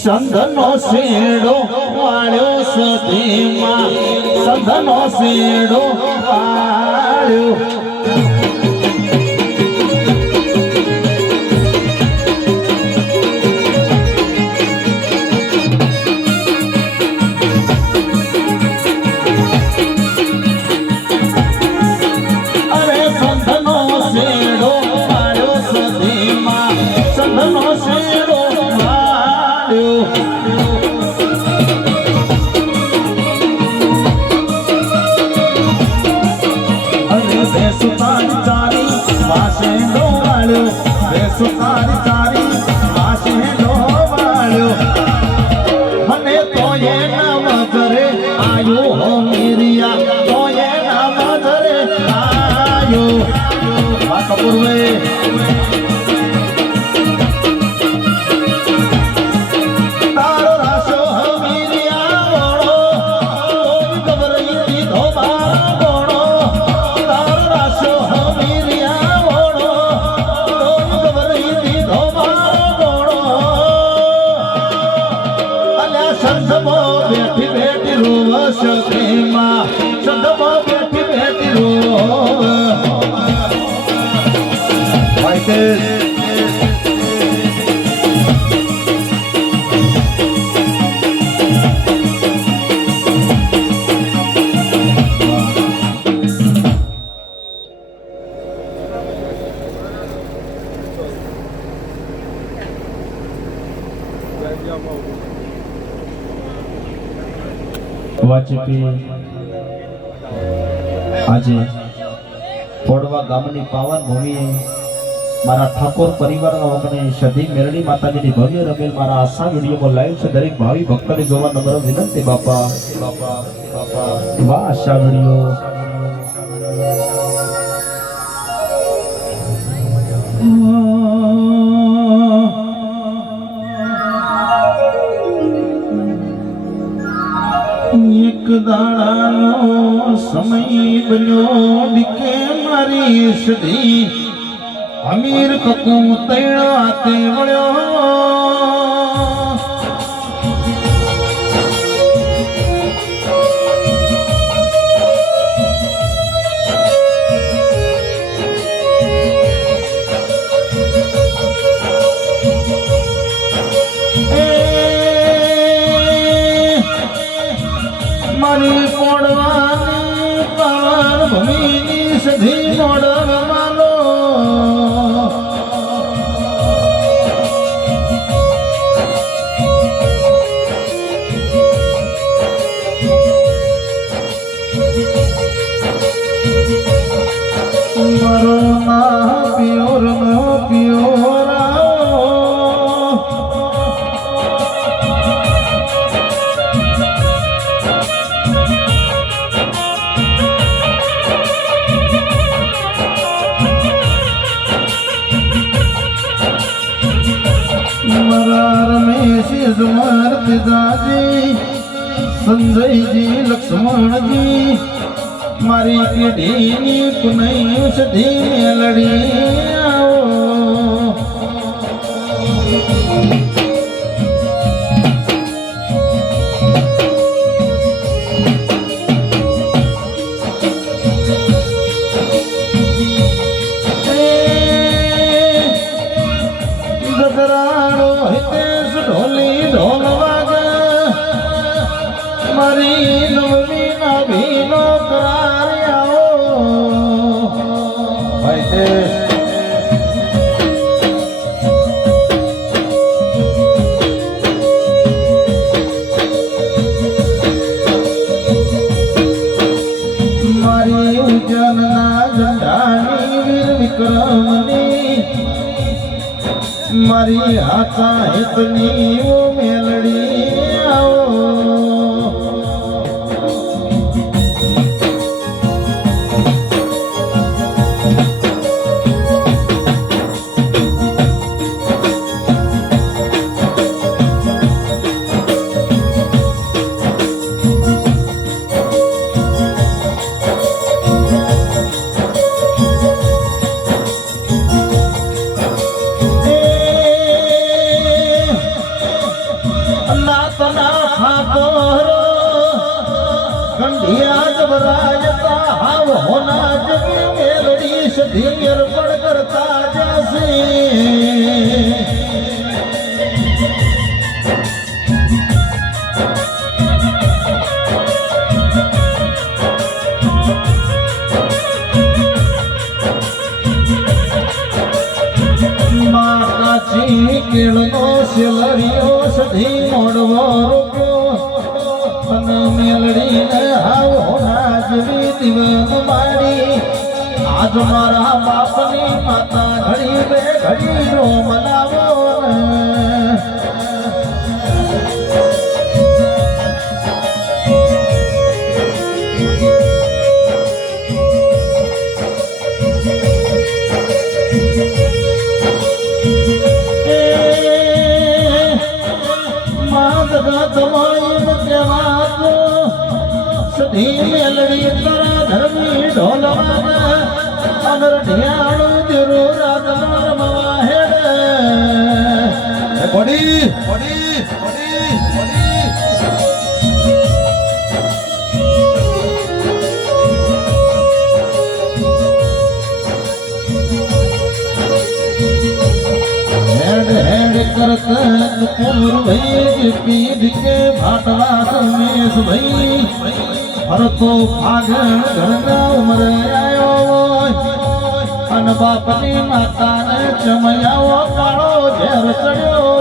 સંધનો shadow વાળ્યો સતીમાં સંધનો shadow વાળ્યો સુતારી તારી વાસે ડોવાળ્યો મને તો એ નામ ધરે આયો હો મેરિયા તો એ નામ ધરે આયો આ કપૂર તારો રાસો મેરિયા ઓળો ખબર દીધો મારા ગોળો તારો રાસો મેરિયા ઓળો સંધમો બેઠી બેઠી રોવ સતીમાં સંધમો બેઠી બેઠી રોવ વાજપી આજે પોડવા ગામની પાવન ભૂમિએ મારા ઠાકોર પરિવારના વગને સદી મેરડી માતાજીની ભવ્ય રમેલ મારા આશા વિડીયોમાં લાઈવ છે દરેક ભાવિ ભક્તને જોવા નમ્ર વિનંતી બાપા બાપા બાપા વાહ આશા વિડીયો એક દાડાનો સમય બન્યો ડીકે મારી સદી અમીર કકુ તૈણો હાથે વળ્યો મારી પોડવાની પાવન ભૂમિની સધી મોડ માલો મારો ના પિયોર નો પિયોરા रमेश सुमार पिताजी संजयजी लक्ष्मणजी मारी पीढ़ी पुनई सधी लड़ी आओ મારી નવમી ના ભીનો કરાર્યાઓ ભાઈ તે મારી ઉજ્જૈનના ઝંડાની વીર વિક્રમની મારી હાથા હિતની ઓ મેલડી આવો હોના જગી મેલડી સધી અર્પણ કરતા જશે કેળનો સેલરિયો સધી મોડવો રૂપ્યો અને મેલડીને હાવ નાજવી દીવન મારી આજ મારા બાપની માતા ઘડી બે ઘડી નો મનાવો સધી મેલડી તારા ધર્મી ઢોલવાના અનર ઢિયાળું દિરો રાત રમવા હેડે પડી પડી પડી પડી હેડ હેડ કરતા કુમર ભાઈ પીડ કે ભાટવા સમેશ ભાઈ હરતો ફાગણ ઘરના ઉમરે આયો અન બાપની માતાને ચમયાવો કાળો ઝેર ચડ્યો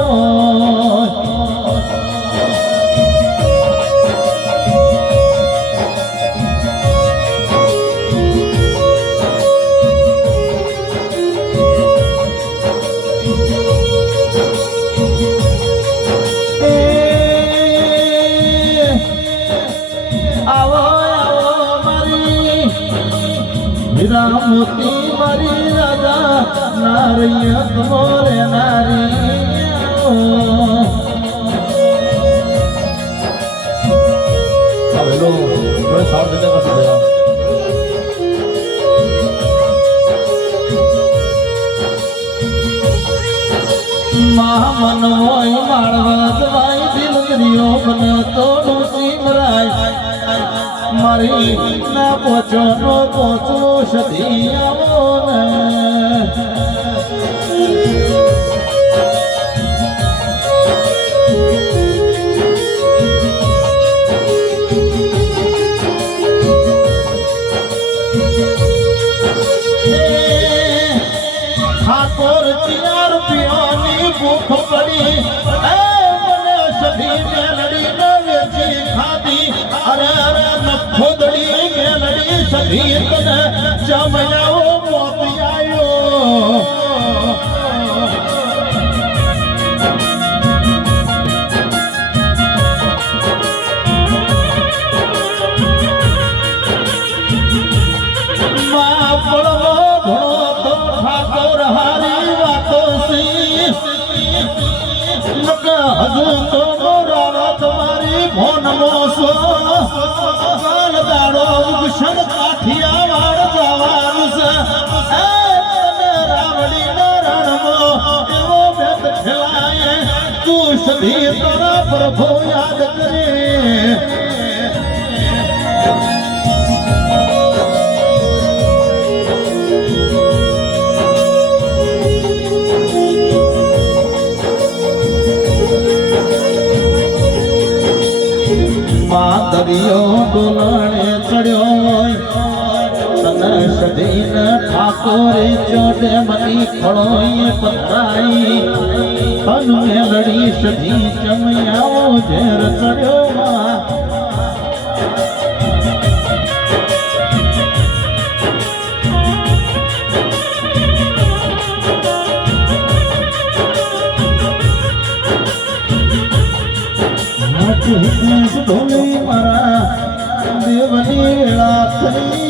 મોતી મારી રાજા નારિયત મોરે નારી હેલો થોડે સાઉન્ડ દેતા કરશે જરા મહામન હોય માળવત વાય દિલગરીઓ બન તો ડૂચી મરાય મારી ના પહોંચો નો પહોંચવો સધી આવો ને ઠાકોર ચાર રૂપિયાની ભૂખ પડી મને સધી મેલડી ન વેચી ખાધી અરે અરે ખોદડી મેલડી સધી તને ચમયાવો મોતી આવ્યો માં પડવો ઘણો તો ઠાકોર હારી વાતો સી હજુ તો મોરાણો તમારી ભોન મોસો દાડો ઉગશન કાઠિયાવાડ જવાનું છે તને રાવડી નો રણમો એવો ભેદ ખેલાય તું સધી તારા પ્રભુ યાદ કરે દરિયો ડોલણે ચડ્યો તને સધીન ઠાકોરે ચોડે મની ખળોય પથરાઈ તન મેલડી સધી ચમયાવો ઝેર ચડ્યો ઢોલી મારા દેવની વેળા થઈ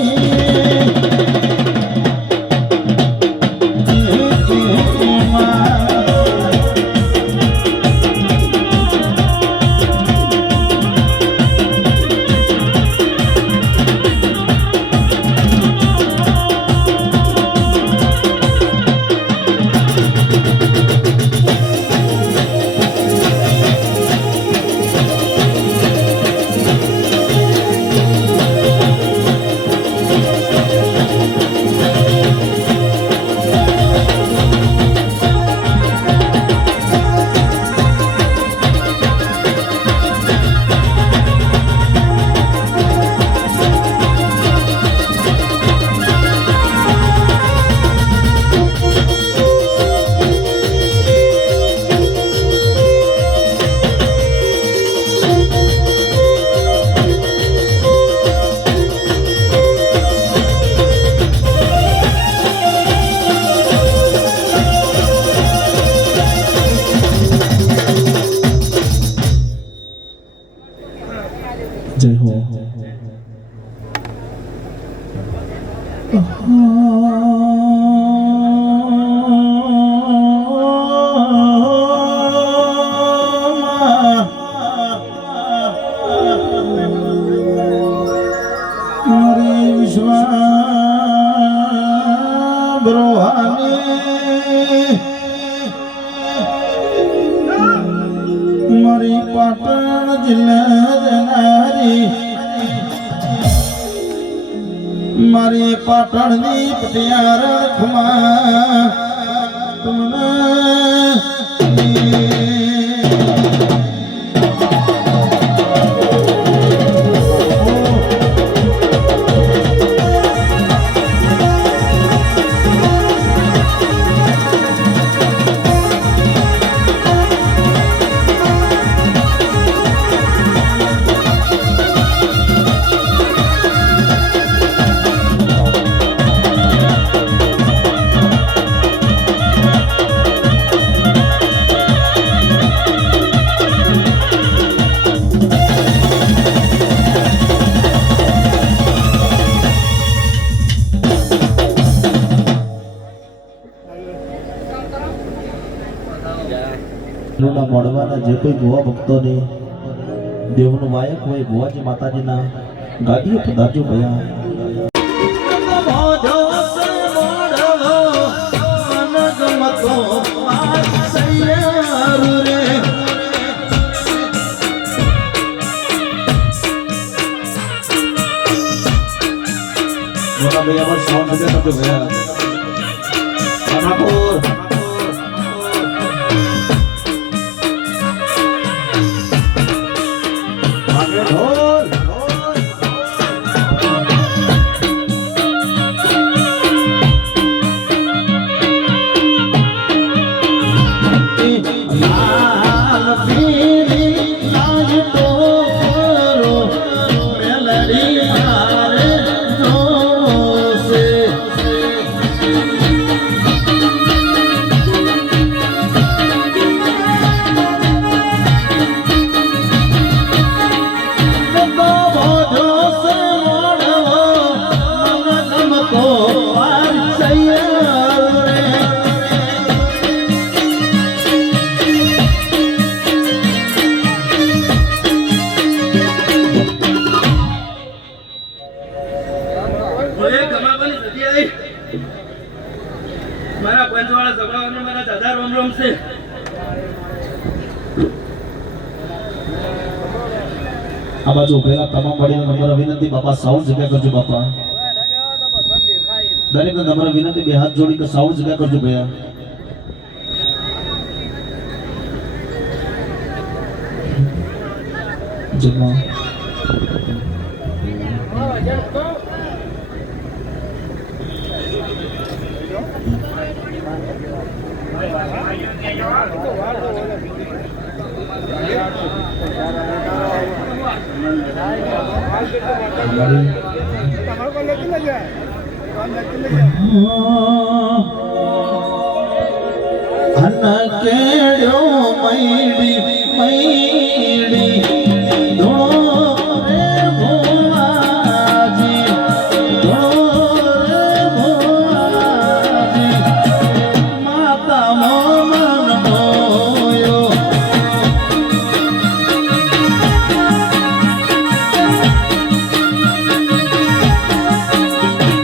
જય હો મારી વિશ્વા બ્રોહાની મારી પાટણ જિલ્લા જનારી મારી પાટણની પટિયાર ખમા તમને મળવાના જે કોઈ ભુવા ભક્તોને દેવનું વાયક હોય ભુવાજી માતાજીના ગાદીએ પધારજો ભયા મારા પંચવાળા સભાઓને મારા દાદા રોમ રોમ છે. આ બાજુ ઉભેલા તમામ વડીલો નમ્ર વિનંતી બાપા સાઉન્ડ જગ્યા કરજો બાપા દરેક નમ્ર વિનંતી બે હાથ જોડી કે સાઉન્ડ જગ્યા કરજો ભૈયા જન્મ કેડ્યો મૈડી મૈડી ધોળો રે ભોવાજી ધોળો રે ભોવાજી માતા મોમન મોયો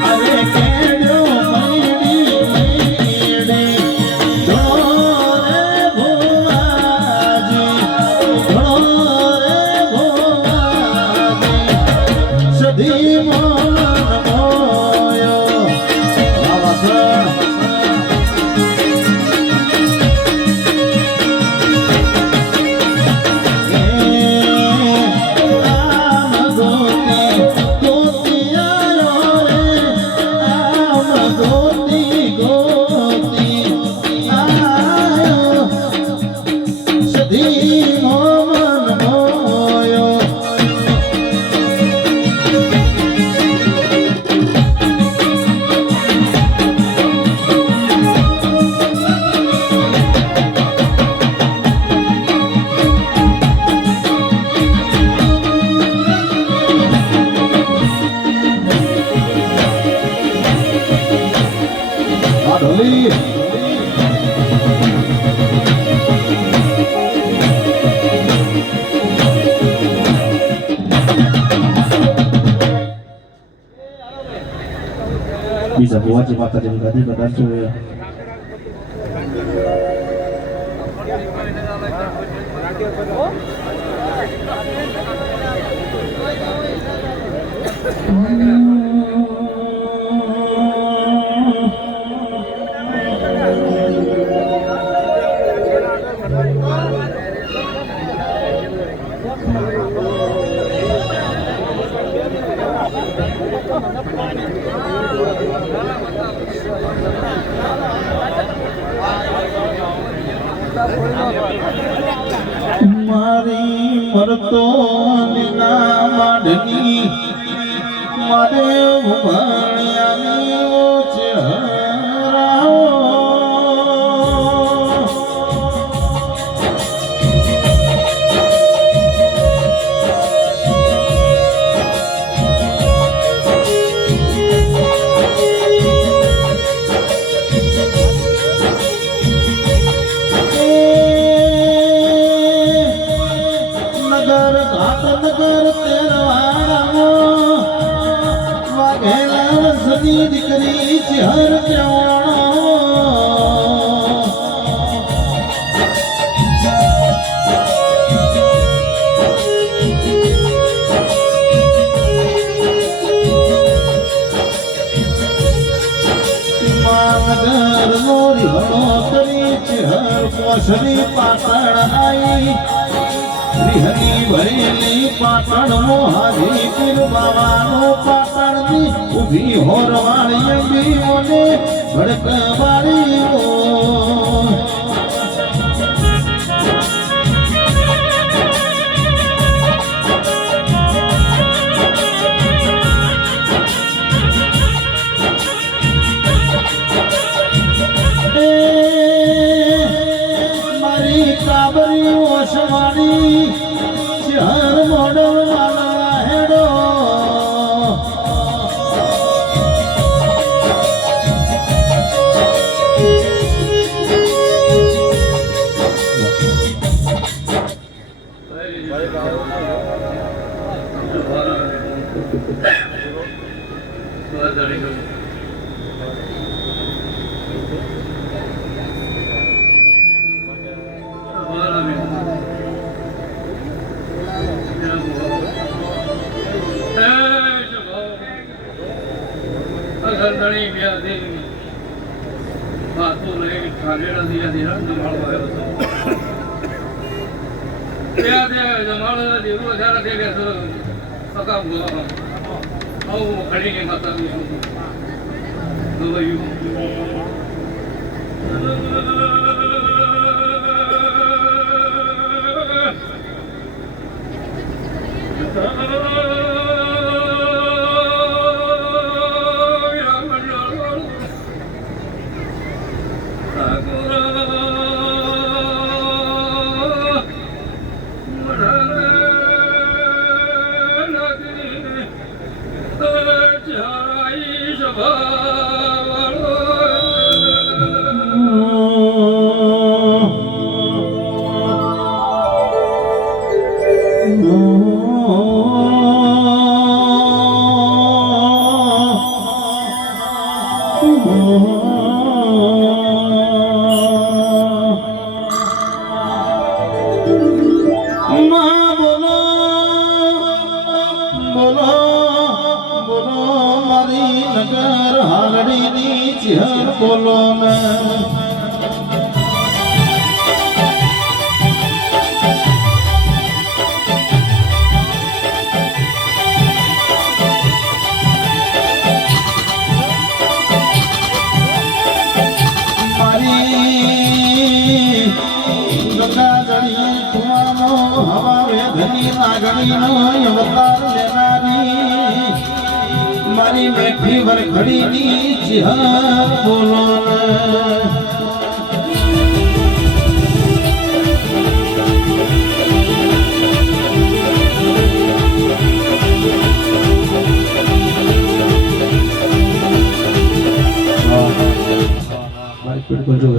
અરે કેડ્યો મૈડી મૈડી ધોળો રે ભોવાજી બીજા ભુવાજી માતાજીની ગાદી પધારજો. મારી મરતો ના માડની મારે ઉભણ્યાની ચહેરાઓ નગર ઘાટ નગર તેરવાડામાં વાઘેલા સદી દીકરી ચહર કેવાણો માનગર મોરી વડોતરી ચહર કોસરી પાટણ આઈ હરી ભરેલી પાટણ મોહાજી પીર બાવાનો પાટણની ઊભી હોરવાળી અંબીઓને ભડકવાળીઓ મારી કાબરી ઓસવાણી ચાર મોડલ વાળા હેડો ઘણી વ્યાધી માથું લઈ ખાંડેડા દિયા દિયા જમાડવા આવ્યો હતો ત્યાં ત્યાં જમાડવા દેવું વધારે થઈ ગયા છો સકા આવું ખડીને માતા નગર હાલડીની ચહેર બોલો ને મારી ગંગા જળી કુવાનો હવા વેધની નાગણીનો અવતાર લેનારી મારી મેઠી વરખડીની ચહેર બોલો ને મારી પીડ કરજો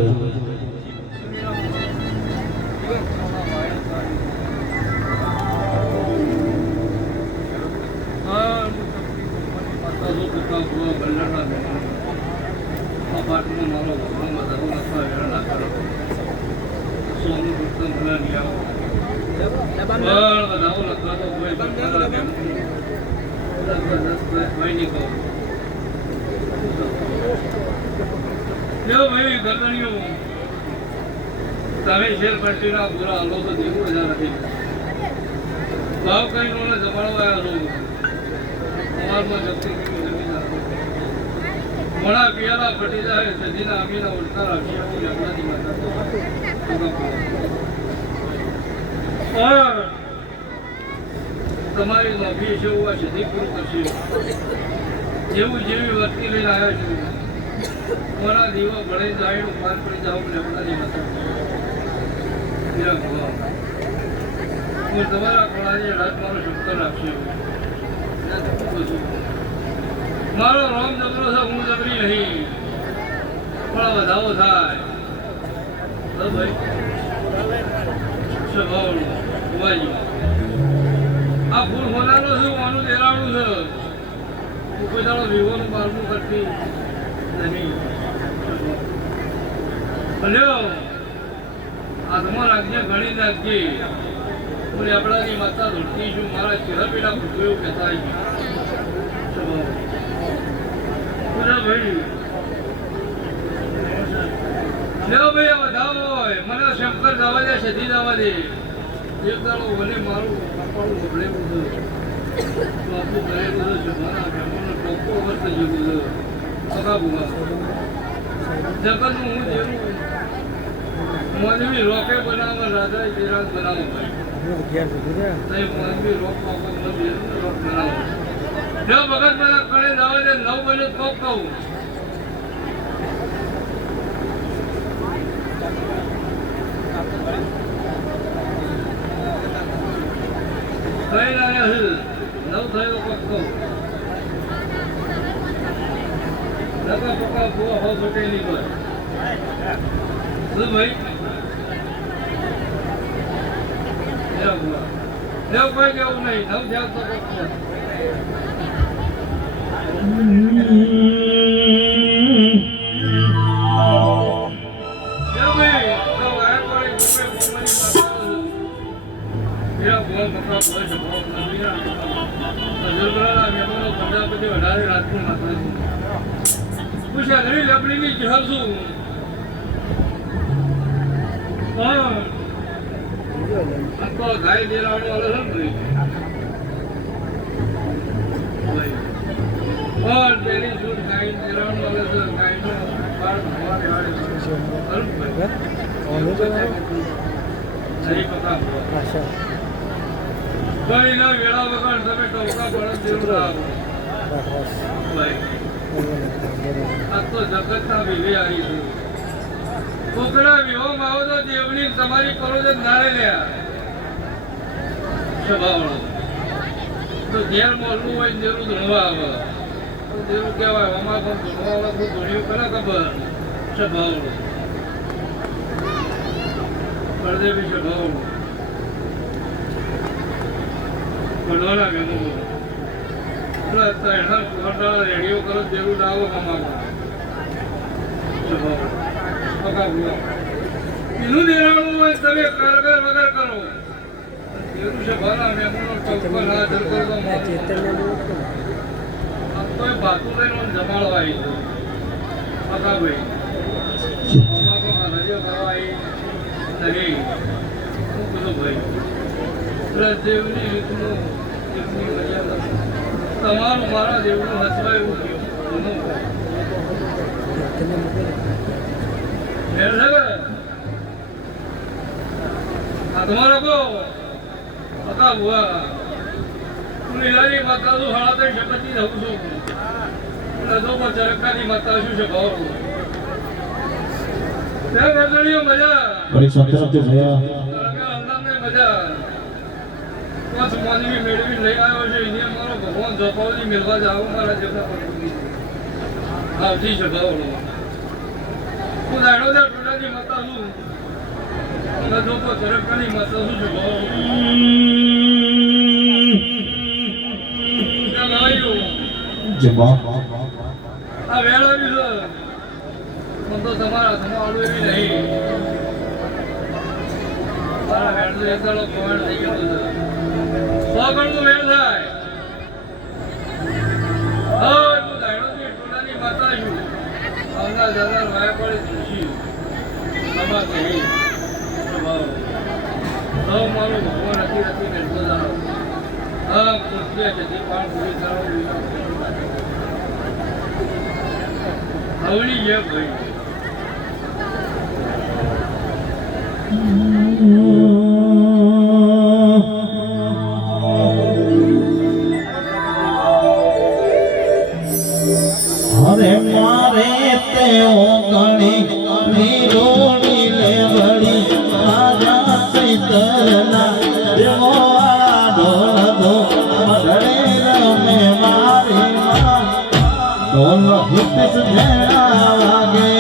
ના નહીં આવો પણ બધાઓ લખવા તો કોઈ ભાઈ નહીં કહો ભાઈ ગરદણીઓ તમે શેર પટ્ટીના પૂરા હાલો તો જેવું હજાર નથી ભાવ કઈ નો જમાડવા આવ્યા અમારમાં જપ્તી મોડા પિયાલા ફટી જાય સજીના અમીના ઉડતા રાખી આવું આપણાથી માતા તમારી નોકરી છે એવું આ સદી પૂરું કરશે જેવું જેવી વસ્તી લઈને આવ્યા છું મોડા દીવા ભળે જાય પાર પડી જાવ ને આપણાથી માતા હું તમારા ખોળાની રાત મારો શબ્દ રાખશે મારો રોમ જબરો છે હું જબરી નહીં થોડા વધાવો થાય ભાઈ સ્વભાવ કુવાજી આ ફૂલ હોનાનો છે આનું દેરાણું છે હું કોઈ દાડો વિવોનું બારમું કરતી નહીં લ્યો આ તમારા આજ્ઞા ઘણી નાખજે બોલે આપણાની માતા ધોળતી છું મારા ચહેરા પેલા પૂછવું એવું કહેતા ભાઈ ભાઈ આ બધા હોય મને શંકર જવા દે સધી જવા દે એક દાડો મને મારું કપાળું ગભડેલું છે બાપુ કરેલું છે મારા ભેમોનો ટોપો વર્ત જેવું છે સગા ભૂગા જગતનું હું જેવું મોનવી રોકે બનાવવા રાજા ચિરાગ બનાવો ભાઈ મોનવી રોક રોક બનાવો જો ભગત મને કડે જવા દે 9 બને તો કહું કઈ ના 9 થયો કોક કહું લગા પકા બુઆ હો છોટેલી પર શું ભાઈ એવું કોઈ કેવું નહીં 9 જાવ તો ગાય દેરાણું વાળો છે પેલી સૂટ ગાય દેરાણું વાળો છે ગાયનો બાળ ભરવાને વાળે કઈ ના વેળા વગર તમે ટોકા પડે દેવું આ તો જગતના વિવેહારી છે કોકડા વિહોમાં આવો તો દેવની તમારી પરોજ નારે લ્યા સ્વભાવનો તો ઘેર મોરલું હોય ને દેવું ધણવા આવે તો દેવું કહેવાય આમાં પણ ધણવા વાળા કોઈ ધણ્યું કરે ખબર સ્વભાવનો પરદેવી સ્વભાવનો ભણવાના ગમો રેડિયો કરો દેવું લાવો કમાવા સ્વભાવ એનું દેરાણું હોય તમે કારગર વગર કરો એવું છે ભલા મેમનો ચોખ્ખો ના જલકો તો બાતુ લઈને જમાડવા આવી છે પકા ભાઈ રજો કરવા આવી નહીં શું કીધું ભાઈ દેવની રીતનું દેવની મર્યાદા તમારું મારા દેવનું હસવાય એવું તમારા કો પકા ભુવા હું લીલાની માતા છું 37 શપથી રહું છું નદો પર ચરકાની માતા છું છે ભાવ ત્યાં ગરદણીઓ મજા પરીક્ષા તરફથી ભયા અંદાજને મજા પાંચ માનવી મેળવી લઈ આવ્યો છે એને મારો ભગવાન જપાવજી મેળવા જાવ મારા જેવડા આવતી છે ભાવ હું દાડો દા ટોટાની માતા છું નદો પર ચરકાની માતા છું છે ભાવ આ વેળા બી તો તમારા તમારું એવી નહીં મારા વેણનો એક દાડો પવન થઈ ગયો છે. 100 ગણનું વેણ થાય. હું દાયણોની ટોળાની માતા છું. આવનાર દાદા વાયા પડે તુલસી. તમા કહી. મારો ભગવાન હતી બેઠો જાઓ. હા પૃથ્વી જતી પાણ પૂરી કરો. હવળી છે ભાઈ. હવે મારે તેઓ ગણી નિરોડી લે વળી મારા ચૈતરના દેવો ઢોલ મધડે રમે મારી માં ઢોલ હિત જેણા વાગે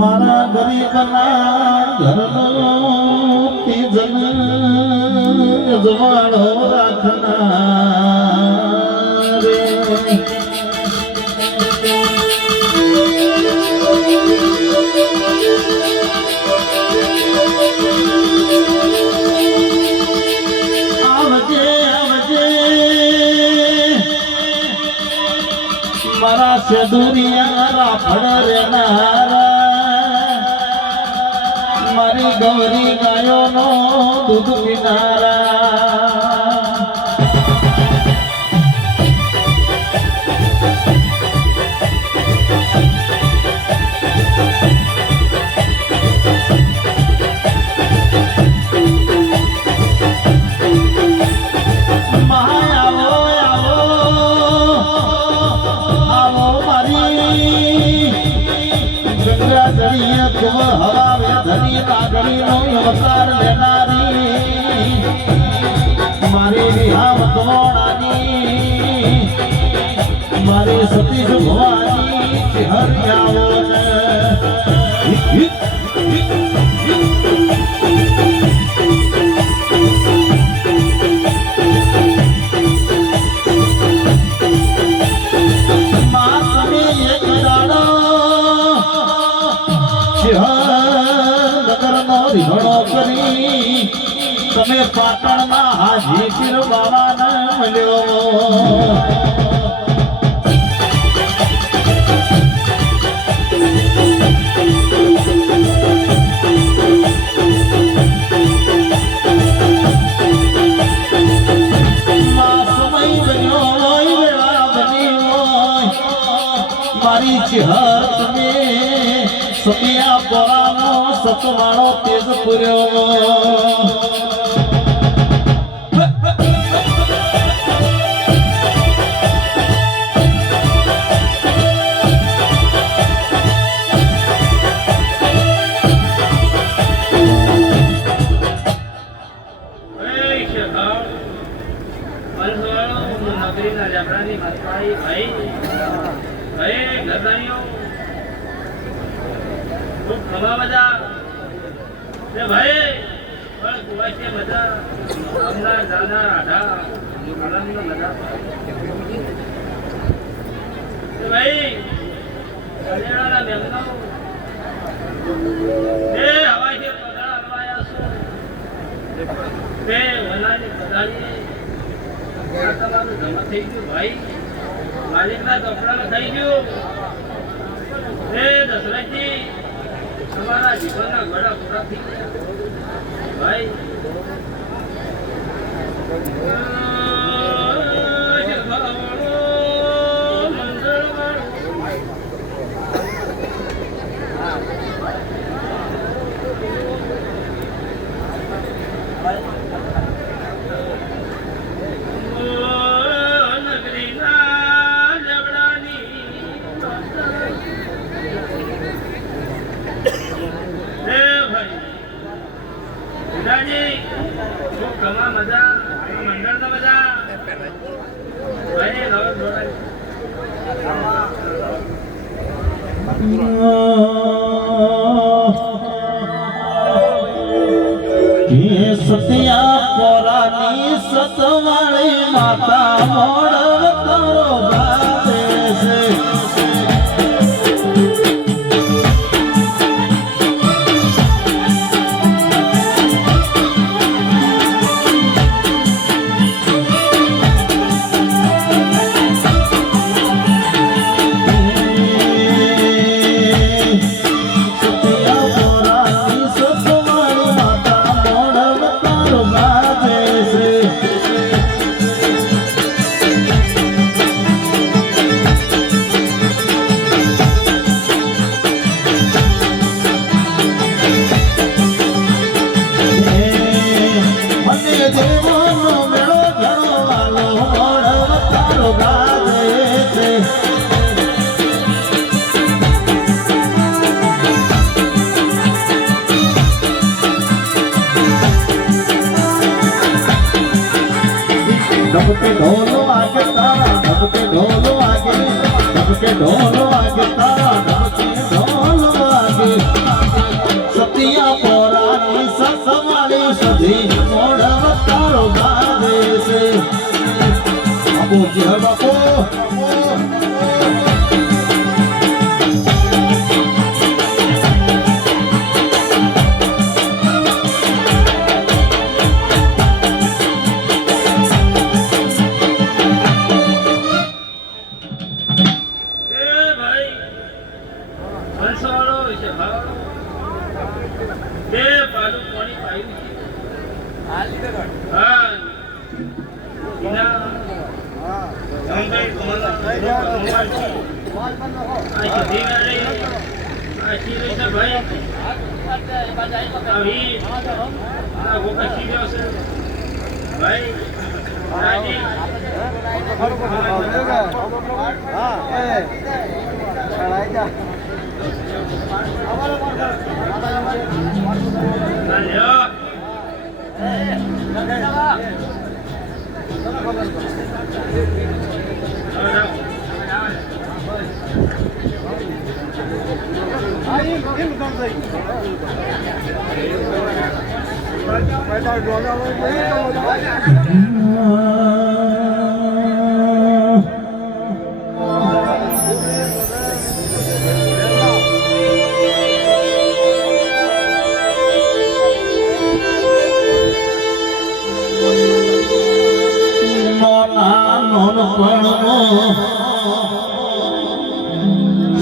મારા ગરીબના ઘરનો તીજન જવાળો રાખનાર રે આવજે આવજે મારા સેદુરિયા રાફડ રેનારા મારી ગૌરી ગાયોનો દૂધ પીનારા આવો મારી શુભ હવા વેધની નાગણીનો અવતાર લેનારી મારી વિહામ તોડાની મારી સતીજ ભવાની હરિયાઓને તમે પાટણમાં હાજી પીર બાવાને મળ્યો મારી ચિહર તમે સમિયા પોરાનો સતવાળો તેજ પૂર્યો માલિકના કપડા થઈ ગયું દશરથજી તમારા જીવનના ઘોડા પૂરા થઈ ગયા ભાઈ સતિયા પોરાની સતવાળી માતા મોડ તારો ભાવે છે सबके ढोलो आगे तारा सबके ढोलो आगे सबके ढोलो आगे तारा सबके ढोलो आगे सतिया पोरानी ससवाली सधी मोड़ तारो गावे से बापू जी हर बापू हाँ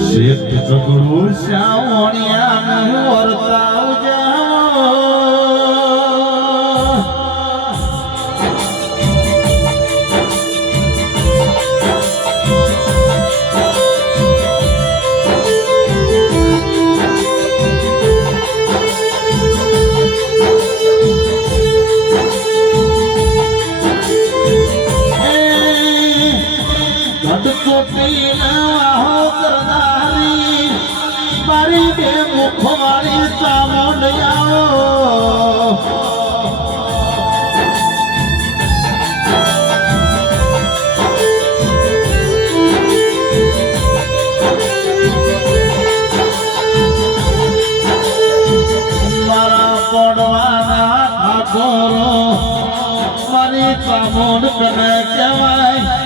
શેઠ જગડું શ્યાવણિયાનું વર્તાવ જાઓ મારી બે મુખવાળી ચામુંડિયાઓ મારા પડવાના ઠાકોરો મારી ચામુંડ કને કહેવાય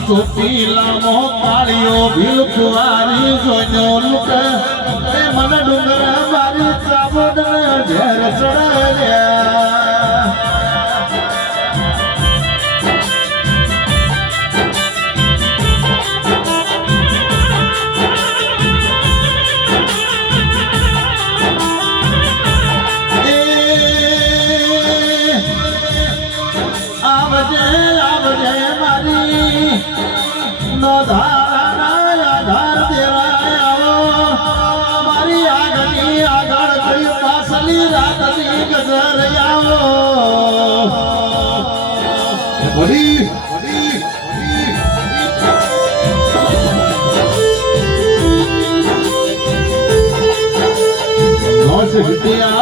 ચોટીલામો કાળીઓ ભીલ કુવારી જોજો લુક એ મને ડુંગરા મારી ચામુંડ ને ઝેર ચડાવ્યા આવજે આવજે મારી નો ધારા આધાર દેવાયો મારી આગળની આગળ કઈ પાસલી રાતની ગજર આવો બડી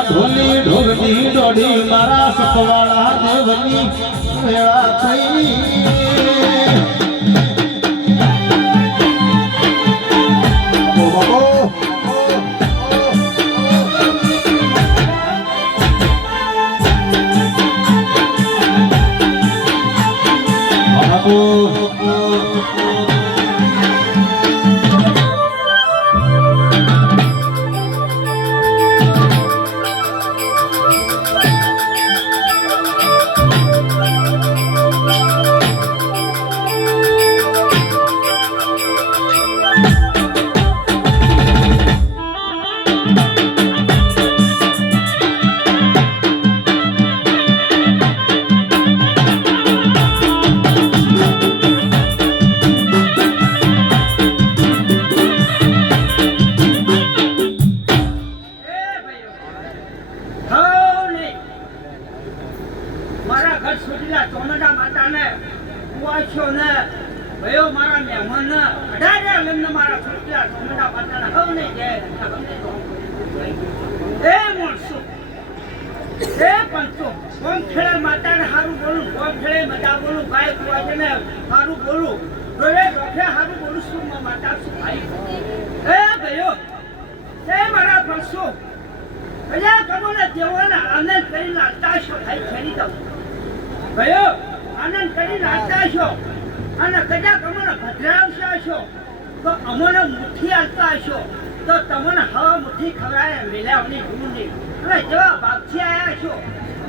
ઢોલી ઢોલની ડોડી મારા સપવાળા દેવની મેળા થઈ આનંદ કરી નાચતા છો અને કદાચ અમને ભદ્રાવશા છો તો અમને મુઠ્ઠી આલતા હશો તો તમને હવા મુઠ્ઠી ખવડાય મેળવવાની જરૂર નહીં અને જેવા બાપથી આવ્યા છો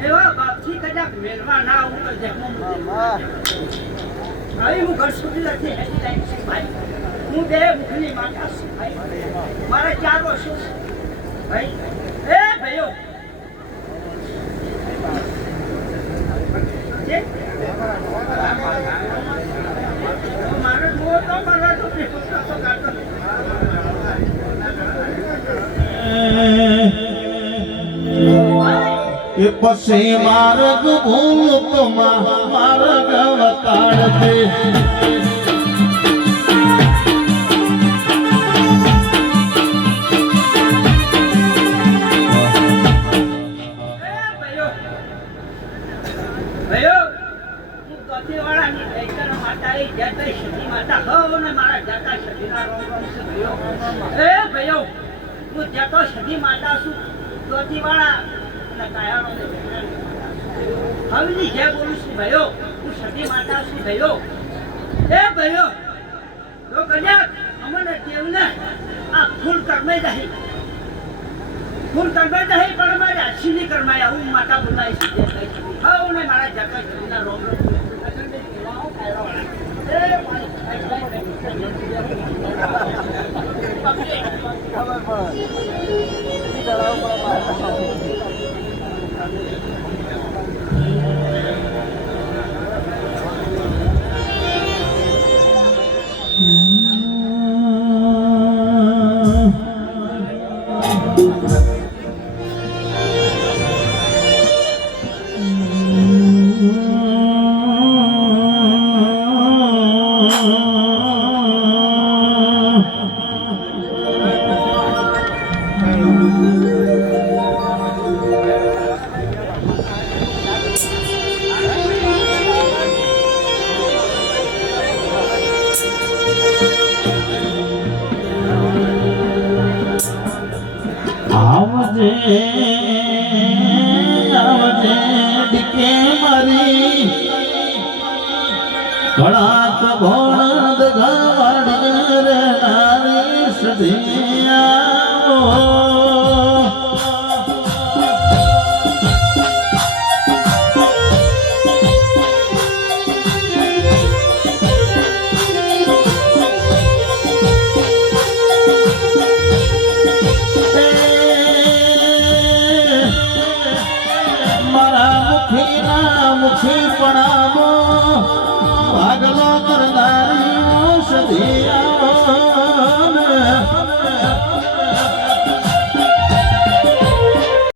એવા બાપથી કદાચ મેળવા ના આવું તો જન્મ આવી હું ઘર સુધી નથી ભાઈ હું બે મુખની માતા છું ભાઈ મારા 4 વર્ષો ભાઈ એ ભાઈઓ પછી માર્ગ ભૂલ તો માર્ગ વતાડશે એ ભાઈઓ હું ત્યાં તો સદી માતા છું ચોથીવાળા અને કાયાળો હવેની જે બોલું છું ભાઈઓ હું સદી માતા છું ભાઈઓ એ ભાઈઓ તો કન્યા અમને દેવને આ ફૂલ કર્મે દહી ફૂલ કર્મે દહી પણ મારે આશીની કર્માયા હું માતા બોલાય છું હા ને મારા જગત ના રોમ આવજે આવજે ડીકે મારી કળાક ભોણદ ગાવાડી રે નારી સધી આવો મુખી પણામો ભાગલો કરનારી સધિયા